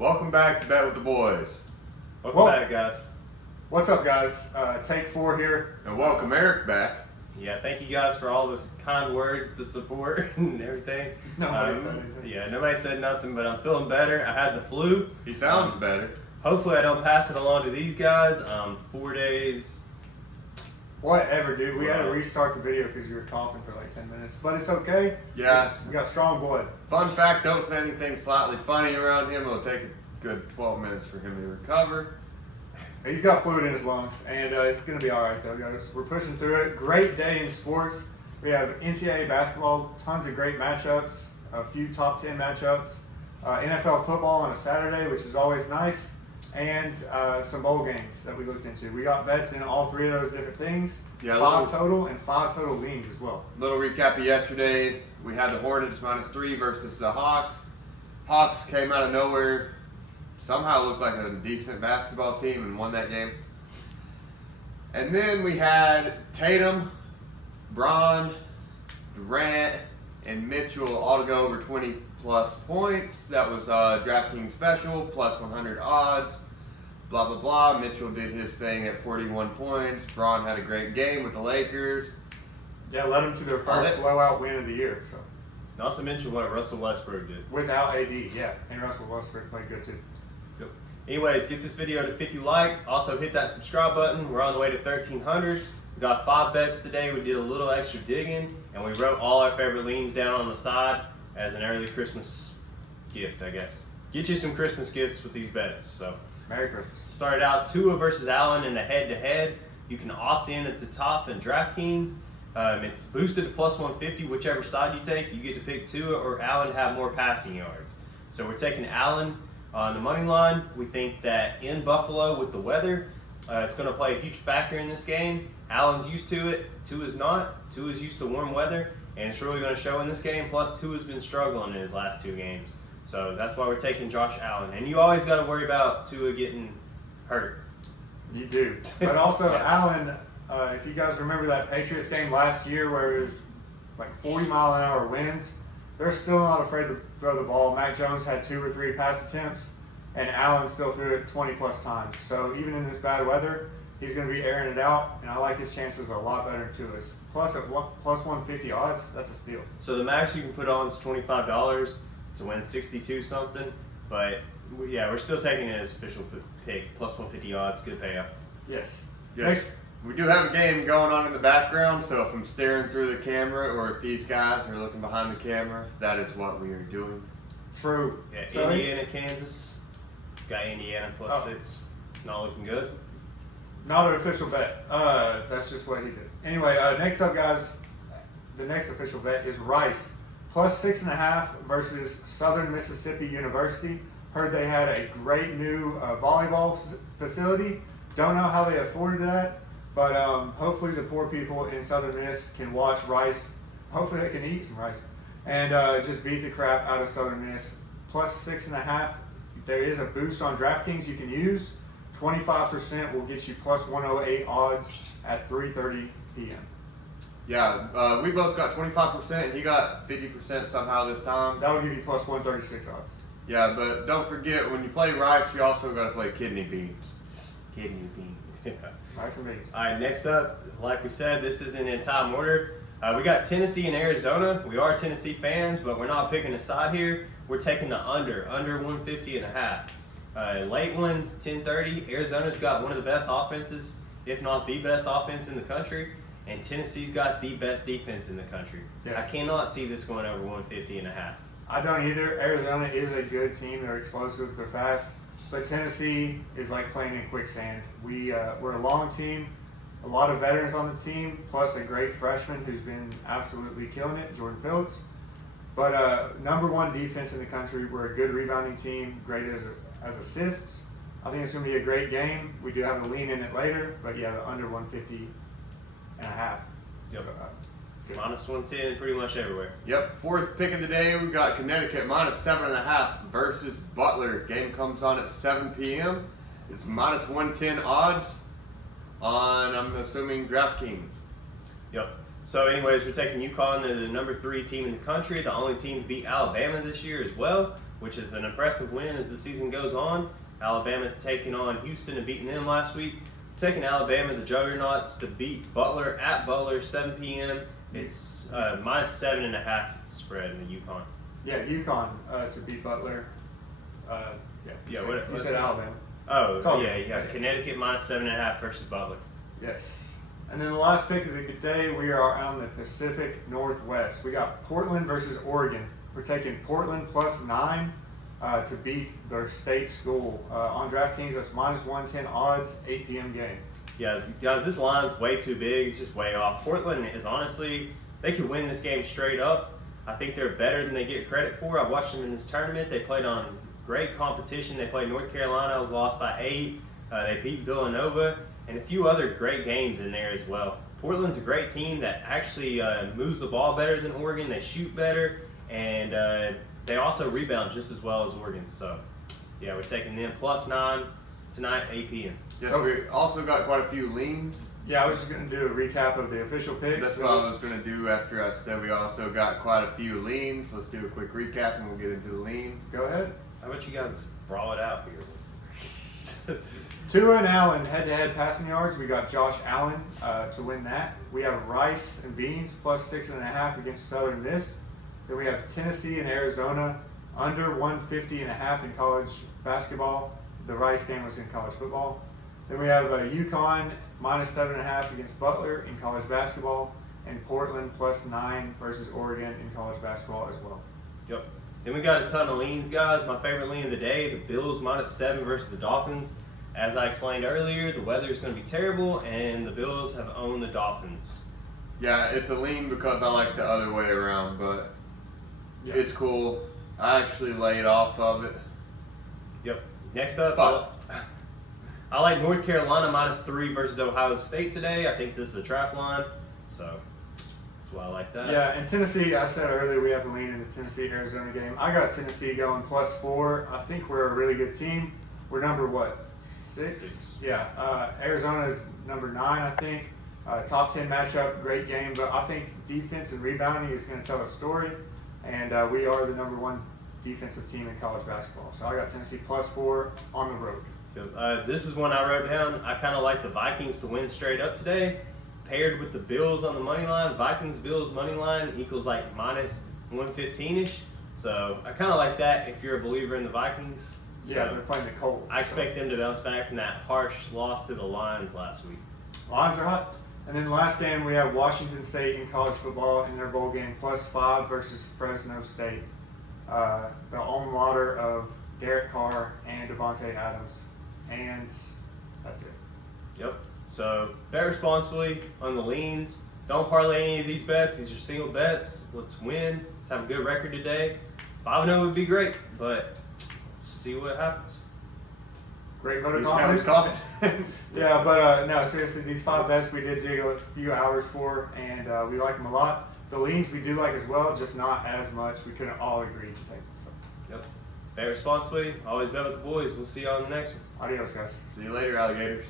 Welcome back to Bet with the Boys. Welcome back, guys. What's up, guys? Take 4 here. And welcome Eric back. Yeah, thank you guys for all those kind words, the support, and everything. Nobody said anything. Yeah, nobody said nothing, but I'm feeling better. I had the flu. He sounds better. Hopefully, I don't pass it along to these guys. 4 days. Whatever, dude. We had to restart the video because you were coughing for like 10 minutes. But it's okay. Yeah. We got strong blood. Fun fact, don't say anything slightly funny around him. It'll take a good 12 minutes for him to recover. He's got fluid in his lungs, and it's going to be all right, though, guys. We're pushing through it. Great day in sports. We have NCAA basketball, tons of great matchups, a few top 10 matchups, NFL football on a Saturday, which is always nice, and some bowl games that we looked into. We got bets in all 3 of those different things, Yeah, 5 total, and 5 total leans as well. Little recap of yesterday. We had the Hornets -3 versus the Hawks. Hawks came out of nowhere. Somehow looked like a decent basketball team and won that game. And then we had Tatum, Braun, Durant, and Mitchell all to go over 20 plus points. That was DraftKings special, plus 100 odds. Blah, blah, blah. Mitchell did his thing at 41 points. Braun had a great game with the Lakers. Yeah, led them to their first blowout win of the year. So Not to mention what Russell Westbrook did. without AD, yeah, and Russell Westbrook played good too. Yep. Anyways, get this video to 50 likes. Also, hit that subscribe button. We're on the way to 1,300. We got 5 bets today. We did a little extra digging, and we wrote all our favorite leans down on the side as an early Christmas gift, I guess. Get you some Christmas gifts with these bets. So, Merry Christmas. started out Tua versus Allen in the head-to-head. You can opt in at the top in DraftKings. It's boosted to plus 150. Whichever side you take, you get to pick Tua or Allen to have more passing yards. So we're taking Allen on the money line. We think that in Buffalo with the weather, it's going to play a huge factor in this game. Allen's used to it. Tua's not. Tua's used to warm weather, and it's really going to show in this game. Plus, Tua's been struggling in his last 2 games. So that's why we're taking Josh Allen. And you always got to worry about Tua getting hurt. You do. But also, Allen, if you guys remember that Patriots game last year where it was like 40-mile-an-hour winds, they're still not afraid to throw the ball. Mac Jones had 2 or 3 pass attempts, and Allen still threw it 20-plus times. So even in this bad weather, he's going to be airing it out, and I like his chances a lot better than Tua's. Plus, at plus 150 odds, that's a steal. So the max you can put on is $25 to win 62 something. But yeah, we're still taking it as official pick. Plus 150 odds, good payout. Yes. Yes. We do have a game going on in the background, so if I'm staring through the camera or if these guys are looking behind the camera, that is what we are doing. True. Yeah, So, Indiana, Kansas. Got Indiana plus 6. Not looking good. not an official bet. That's just what he did. Anyway, next up, guys, the next official bet is Rice. Plus 6.5 versus Southern Mississippi University. Heard they had a great new volleyball facility. Don't know how they afforded that. But hopefully the poor people in Southern Miss can watch Rice. Hopefully they can eat some rice. And just beat the crap out of Southern Miss. Plus 6.5. There is a boost on DraftKings you can use. 25% will get you plus 108 odds at 3:30 p.m. Yeah, we both got 25%. He got 50% somehow this time. That will give you plus 136 odds. Yeah, but don't forget, when you play Rice, you also got to play kidney beans. Kidney beans. Yeah. Rice and beans. All right, next up, like we said, this isn't in time order. We got Tennessee and Arizona. We are Tennessee fans, but we're not picking a side here. We're taking the under 150.5. Late one, 10:30. Arizona's got one of the best offenses, if not the best offense in the country, and Tennessee's got the best defense in the country. Yes. I cannot see this going over 150.5. I don't either. Arizona is a good team. They're explosive. They're fast. But Tennessee is like playing in quicksand. We're a long team, a lot of veterans on the team, plus a great freshman who's been absolutely killing it, Jordan Phillips. But #1 defense in the country. We're a good rebounding team, great as assists. I think it's going to be a great game. We do have a lean in it later, but yeah, the under 150.5. Yep. Good. Minus 110 pretty much everywhere. Yep, 4th pick of the day, we've got Connecticut minus 7.5 versus Butler. Game comes on at 7 p.m. It's minus 110 odds on, I'm assuming, DraftKings. Yep. So anyways, we're taking UConn, the #3 team in the country, the only team to beat Alabama this year as well. which is an impressive win as the season goes on. Alabama taking on Houston and beating them last week. Taking Alabama, the Juggernauts, to beat Butler at Butler, 7 p.m. It's minus 7.5 spread in the UConn. Yeah, UConn to beat Butler. Yeah, you said Alabama. Oh, It's all yeah, good. yeah. Connecticut minus 7.5 versus Butler. Yes. And then the last pick of the day, we are on the Pacific Northwest. We got Portland versus Oregon. We're taking Portland plus 9 to beat their state school. On DraftKings, that's minus 110 odds, 8 p.m. game. Yeah, guys, this line's way too big. It's just way off. Portland is honestly, they could win this game straight up. I think they're better than they get credit for. I watched them in this tournament. They played on great competition. They played North Carolina, lost by 8. They beat Villanova, and a few other great games in there as well. Portland's a great team that actually moves the ball better than Oregon. They shoot better, and they also rebound just as well as Oregon. So, yeah, we're taking them plus 9 tonight, 8 p.m. Yes, So- we also got quite a few leans. Yeah, I was just going to do a recap of the official picks. That's what I was going to do after I said we also got quite a few leans. Let's do a quick recap and we'll get into the leans. Go ahead. How about you guys brawl it out here? Tua and Allen head-to-head passing yards. We got Josh Allen to win that. We have Rice and Beans plus 6.5 against Southern Miss. Then we have Tennessee and Arizona under 150.5 in college basketball. The Rice game was in college football. Then we have UConn minus 7.5 against Butler in college basketball, and Portland plus 9 versus Oregon in college basketball as well. Yep. Then we got a ton of leans, guys. My favorite lean of the day, the Bills minus 7 versus the Dolphins. As I explained earlier, the weather is going to be terrible, and the Bills have owned the Dolphins. Yeah, it's a lean because I like the other way around, but Yeah. it's cool. I actually laid off of it. Yep. Next up, But- I like North Carolina minus 3 versus Ohio State today. I think this is a trap line, so that's why I like that. Yeah, and Tennessee, I said earlier we have a lean in the Tennessee-Arizona game. I got Tennessee going plus 4. I think we're a really good team. We're number, what, 6? Yeah, Arizona is number 9, I think. Top 10 matchup, great game, but I think defense and rebounding is going to tell a story, and we are the number 1 defensive team in college basketball. So I got Tennessee plus 4 on the road. This is one I wrote down. I kind of like the Vikings to win straight up today, paired with the Bills on the money line. Vikings-Bills money line equals like minus 115-ish. So I kind of like that if you're a believer in the Vikings. Yeah, So they're playing the Colts. I expect them to bounce back from that harsh loss to the Lions last week. Lions are hot. And then the last game, we have Washington State in college football in their bowl game, plus 5 versus Fresno State. The alma mater of Derek Carr and Devontae Adams. And that's it. Yep. So bet responsibly on the leans. Don't parlay any of these bets. These are single bets. Let's win. Let's have a good record today. 5-0 would be great, but let's see what happens. Great vote of You sound confidence. confident. Yeah, but no, seriously, these 5 bets we did dig a few hours for, and we like them a lot. The leans we do like as well, just not as much. We couldn't all agree to take them. So, Yep. Bet responsibly. Always bet with the boys. We'll see you on the next one. adios, guys. See you later, alligators.